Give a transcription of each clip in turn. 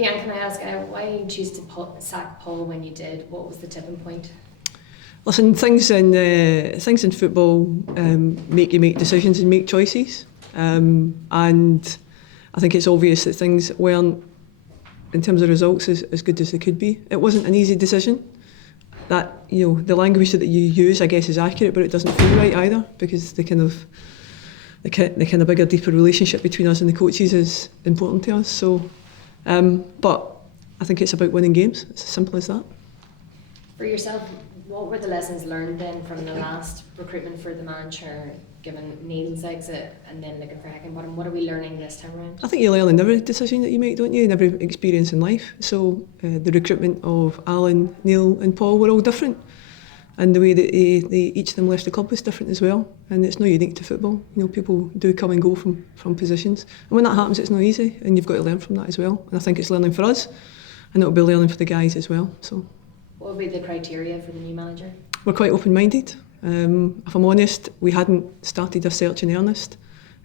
Leann, can I ask why you choose to sack Paul when you did? What was the tipping point? Listen, things in football make you make decisions and make choices, and I think it's obvious that things weren't, in terms of results, as good as they could be. It wasn't an easy decision. That, you know, the language that you use, I guess, is accurate, but it doesn't feel right either, because the kind of bigger, deeper relationship between us and the coaches is important to us. So, but I think it's about winning games. It's as simple as that. For yourself, what were the lessons learned then from the last recruitment for the manager, given Neil's exit and then looking for Heckingbottom? What are we learning this time around? I think you learn in every decision that you make, don't you, in every experience in life. So the recruitment of Alan, Neil and Paul were all different, and the way that each of them left the club was different as well, and it's not unique to football. You know, people do come and go from positions, and when that happens it's not easy, and you've got to learn from that as well, and I think it's learning for us, and it'll be learning for the guys as well. So, what would be the criteria for the new manager? We're quite open-minded. If I'm honest, we hadn't started a search in earnest.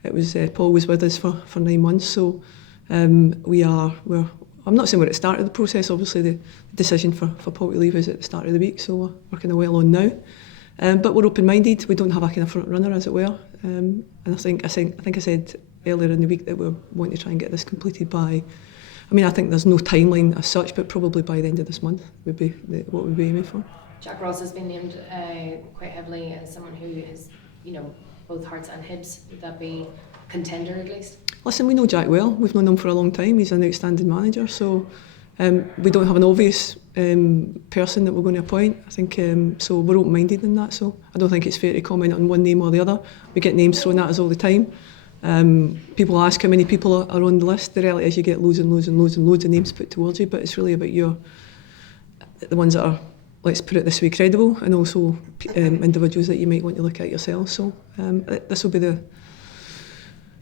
It was Paul was with us for 9 months, so I'm not saying we're at the start of the process. Obviously, the decision for Paul to leave is at the start of the week, so we're kind of well on now. But we're open-minded. We don't have a kind of front runner, as it were. And I think I said earlier in the week that we want to try and get this completed by. I mean, I think there's no timeline as such, but probably by the end of this month would be what we'd be aiming for. Jack Ross has been named quite heavily as someone who has, you know, both hearts and hips. Would that be a contender at least? Listen, we know Jack well. We've known him for a long time. He's an outstanding manager. So we don't have an obvious person that we're going to appoint. I think so. We're open-minded in that. So I don't think it's fair to comment on one name or the other. We get names thrown at us all the time. People ask how many people are on the list. The reality is you get loads and loads and loads and loads of names put towards you, but it's really about the ones that are, let's put it this way, credible, and also individuals that you might want to look at yourself. So this will be the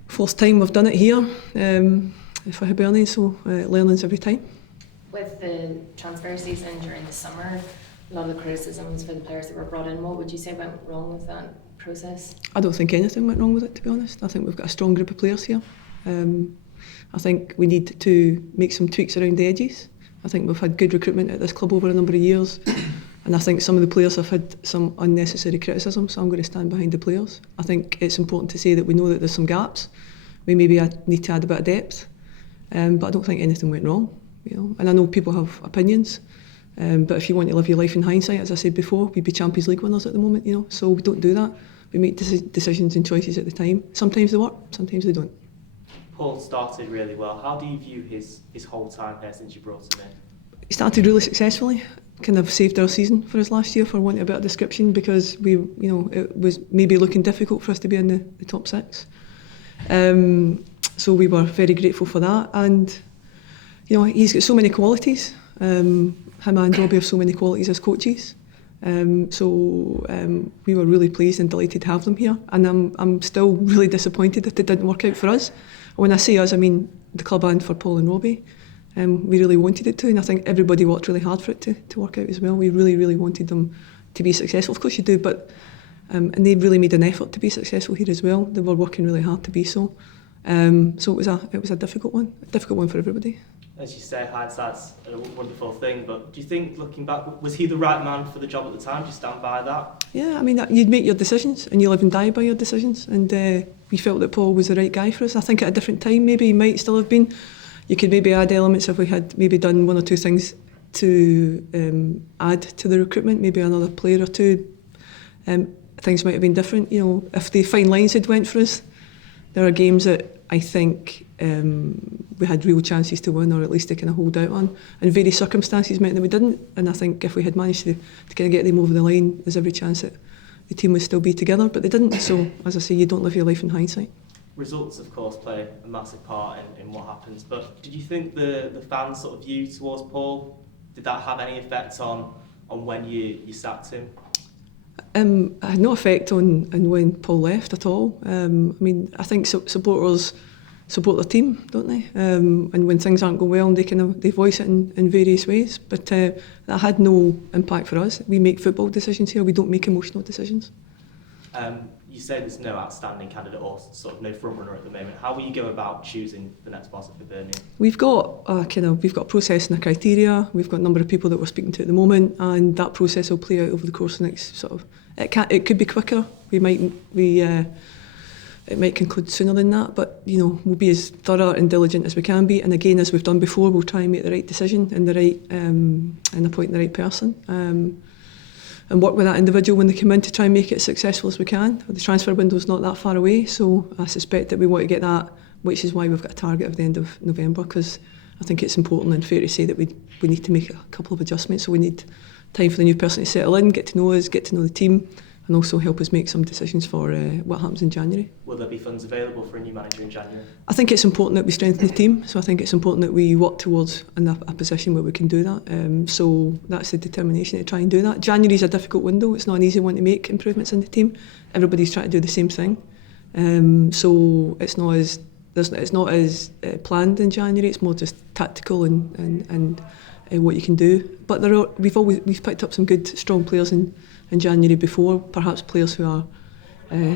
fourth time we've done it here for Hibernian, so learning's every time. With the transfer season during the summer, a lot of the criticisms for the players that were brought in, what would you say went wrong with that process? I don't think anything went wrong with it, to be honest. I think we've got a strong group of players here. I think we need to make some tweaks around the edges. I think we've had good recruitment at this club over a number of years, and I think some of the players have had some unnecessary criticism, so I'm going to stand behind the players. I think it's important to say that we know that there's some gaps. We maybe need to add a bit of depth, but I don't think anything went wrong. You know, and I know people have opinions, but if you want to live your life in hindsight, as I said before, we'd be Champions League winners at the moment. You know, so we don't do that. We make decisions and choices at the time. Sometimes they work, sometimes they don't. Paul started really well. How do you view his whole time here since you brought him in? He started really successfully. Kind of saved our season for us last year, for want of a better description, because it was maybe looking difficult for us to be in the top six. So we were very grateful for that, and you know, he's got so many qualities. Him and Robbie have so many qualities as coaches. So we were really pleased and delighted to have them here, and I'm still really disappointed that it didn't work out for us. When I say us, I mean the club and for Paul and Robbie. We really wanted it to, and I think everybody worked really hard for it to work out as well. We really, really wanted them to be successful. Of course you do, but and they really made an effort to be successful here as well. They were working really hard to be so. So it was a difficult one for everybody. As you say, hindsight's a wonderful thing, but do you think, looking back, was he the right man for the job at the time? Do you stand by that? Yeah, I mean, you'd make your decisions and you live and die by your decisions, and we felt that Paul was the right guy for us. I think at a different time maybe he might still have been. You could maybe add elements if we had maybe done one or two things to add to the recruitment, maybe another player or two. Things might have been different. You know, if the fine lines had went for us, there are games that I think we had real chances to win, or at least to kind of hold out on. And various circumstances meant that we didn't. And I think if we had managed to kind of get them over the line, there's every chance that the team would still be together. But they didn't. So, as I say, you don't live your life in hindsight. Results, of course, play a massive part in what happens. But did you think the fans' sort of view towards Paul, did that have any effect on when you sacked him? It had no effect on when Paul left at all. I mean, I think supporters support their team, don't they? And when things aren't going well, they voice it in various ways. But that had no impact for us. We make football decisions here. We don't make emotional decisions. you say there's no outstanding candidate or sort of no front runner at the moment. How will you go about choosing the next boss of Hibernian? We've got a process and a criteria. We've got a number of people that we're speaking to at the moment, and that process will play out over the course of the next sort of. It could be quicker. It might conclude sooner than that, but we'll be as thorough and diligent as we can be. And again, as we've done before, we'll try and make the right decision and and appoint the right person. And work with that individual when they come in to try and make it as successful as we can. The transfer window's not that far away, so I suspect that we want to get that, which is why we've got a target of the end of November, because I think it's important and fair to say that we need to make a couple of adjustments. So we need time for the new person to settle in, get to know us, get to know the team, and also help us make some decisions for what happens in January. Will there be funds available for a new manager in January? I think it's important that we strengthen the team, so I think it's important that we work towards a position where we can do that. So that's the determination to try and do that. January's a difficult window. It's not an easy one to make improvements in the team. Everybody's trying to do the same thing. So it's not as planned in January. It's more just tactical and what you can do. But we've picked up some good, strong players in January before, perhaps players who are,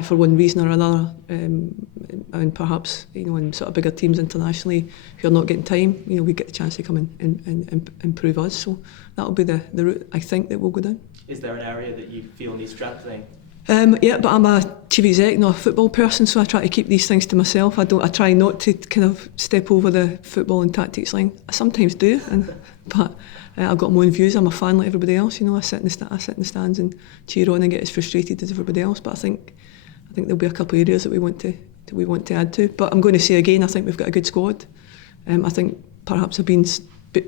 for one reason or another, and perhaps in sort of bigger teams internationally who are not getting time, we get the chance to come and improve us. So that'll be the route I think that we'll go down. Is there an area that you feel needs strengthening? Yeah, but I'm a chief exec, not a football person, so I try to keep these things to myself. I try not to kind of step over the football and tactics line. I sometimes do, but I've got my own views. I'm a fan like everybody else. I sit in the stands and cheer on and get as frustrated as everybody else. But I think there'll be a couple of areas that we want to add to. But I'm going to say again, I think we've got a good squad. I think perhaps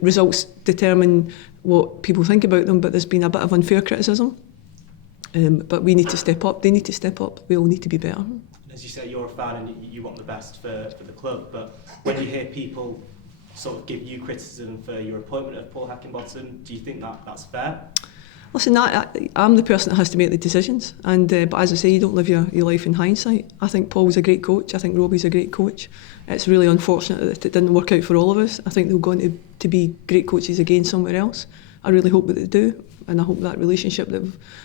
results determine what people think about them, but there's been a bit of unfair criticism. But we need to step up. They need to step up. We all need to be better. As you say, you're a fan and you want the best for the club. But when you hear people sort of give you criticism for your appointment of Paul Heckingbottom, do you think that's fair? Listen, I'm the person that has to make the decisions, but as I say, you don't live your life in hindsight. I think Paul's a great coach. I think Robbie's a great coach. It's really unfortunate that it didn't work out for all of us. I think they're going to be great coaches again somewhere else. I really hope that they do, and I hope that relationship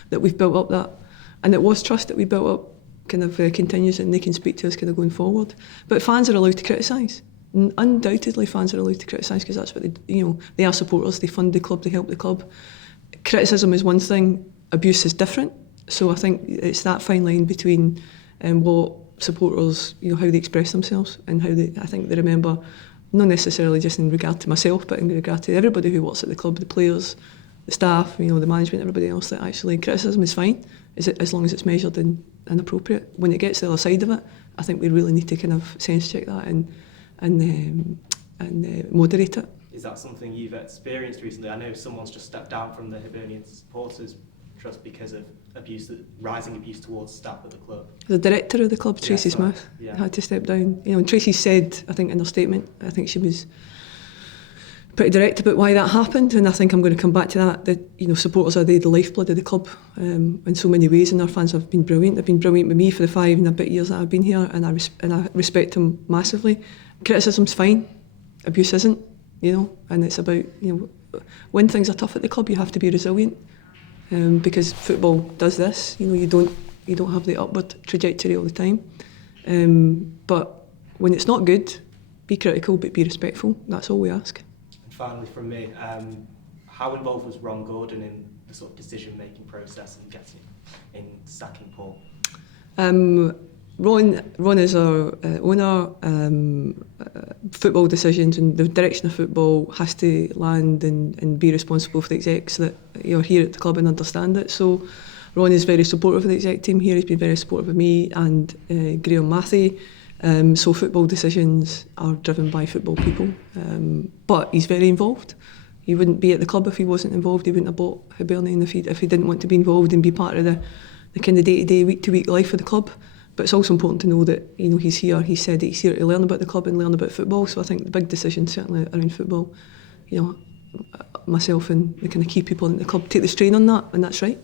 that we've built up, and it was trust that we built up, kind of continues, and they can speak to us kind of going forward. But fans are allowed to criticise. Undoubtedly, fans are allowed to criticise because that's what they are supporters. They fund the club, they help the club. Criticism is one thing, abuse is different. So I think it's that fine line between what supporters, how they express themselves and how I think they remember, not necessarily just in regard to myself, but in regard to everybody who works at the club, the players, the staff, the management, everybody else, that actually criticism is fine, as long as it's measured and appropriate. When it gets to the other side of it, I think we really need to kind of sense check that and moderate it. Is that something you've experienced recently? I know someone's just stepped down from the Hibernian Supporters Trust because of rising abuse towards staff at the club. The director of the club, Tracy Smith, had to step down. And Tracy said, I think in her statement, I think she was pretty direct about why that happened, and I think I'm going to come back to that supporters are the lifeblood of the club in so many ways, and our fans have been brilliant. They've been brilliant with me for the 5 and a bit years that I've been here, and I respect them massively. Criticism's fine, abuse isn't, and it's about, when things are tough at the club, you have to be resilient, because football does this. You don't have the upward trajectory all the time, but when it's not good, be critical but be respectful. That's all we ask. Finally from me, how involved was Ron Gordon in the sort of decision-making process and sacking Paul? Ron is our owner. Football decisions and the direction of football has to land and be responsible for the execs that are here at the club and understand it. So Ron is very supportive of the exec team here. He's been very supportive of me and Graham Matthew. So football decisions are driven by football people, but he's very involved. He wouldn't be at the club if he wasn't involved. He wouldn't have bought Hibernian if he didn't want to be involved and be part of the kind of day-to-day, week-to-week life of the club. But it's also important to know that he's here. He said that he's here to learn about the club and learn about football. So I think the big decisions certainly around football, myself and the kind of key people in the club take the strain on that, and that's right.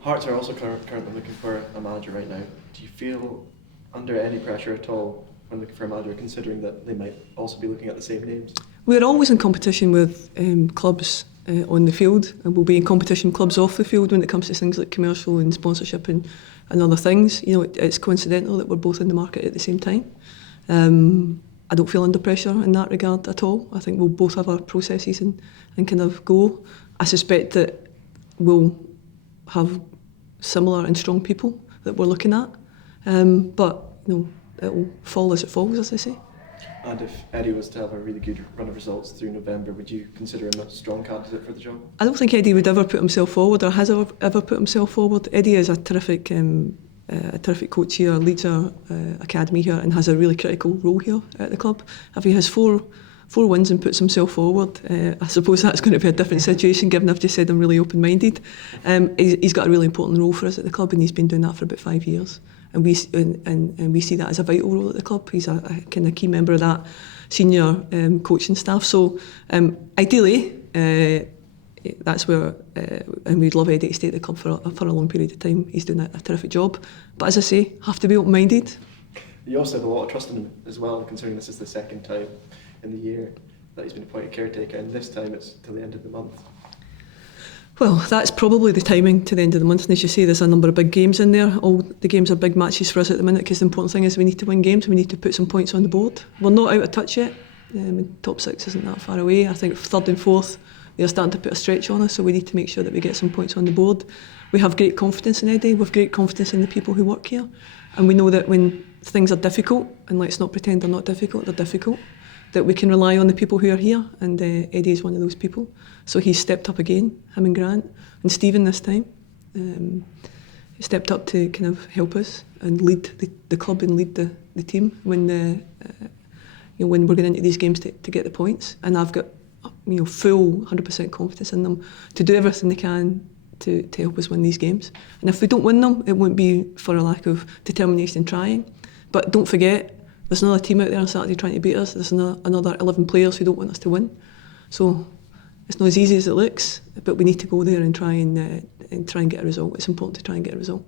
Hearts are also currently looking for a manager right now. Do you feel under any pressure at all when looking for a manager, considering that they might also be looking at the same names? We're always in competition with clubs on the field, and we'll be in competition with clubs off the field when it comes to things like commercial and sponsorship and and other things. You know, it's coincidental that we're both in the market at the same time. I don't feel under pressure in that regard at all. I think we'll both have our processes and kind of go. I suspect that we'll have similar and strong people that we're looking at. But, you know, it'll fall as it falls, as I say. And if Eddie was to have a really good run of results through November, would you consider him a strong candidate for the job? I don't think Eddie would ever put himself forward or has ever put himself forward. Eddie is a terrific coach here, leads our academy here and has a really critical role here at the club. If he has four wins and puts himself forward, I suppose that's going to be a different situation given I've just said I'm really open-minded. He's got a really important role for us at the club and he's been doing that for about 5 years. And we see that as a vital role at the club. He's a kind of key member of that senior coaching staff. So ideally, that's where, and we'd love Eddie to stay at the club for a long period of time. He's doing a terrific job. But as I say, have to be open-minded. You also have a lot of trust in him as well, considering this is the second time in the year that he's been appointed caretaker, and this time it's till the end of the month. Well, that's probably the timing to the end of the month, and as you say, there's a number of big games in there. All the games are big matches for us at the minute because the important thing is we need to win games, we need to put some points on the board. We're not out of touch yet, top 6 isn't that far away. I think 3rd and 4th, they're starting to put a stretch on us, so we need to make sure that we get some points on the board. We have great confidence in Eddie, we have great confidence in the people who work here, and we know that when things are difficult, and let's not pretend they're not difficult, they're difficult, that we can rely on the people who are here, and Eddie is one of those people. So he's stepped up again, him and Grant, and Stephen this time. He stepped up to kind of help us and lead the club and lead the team when when we're getting into these games to get the points. And I've got full 100% confidence in them to do everything they can to help us win these games. And if we don't win them, it won't be for a lack of determination in trying. But don't forget, there's another team out there on Saturday trying to beat us. There's another 11 players who don't want us to win. So it's not as easy as it looks, but we need to go there and try and get a result. It's important to try and get a result.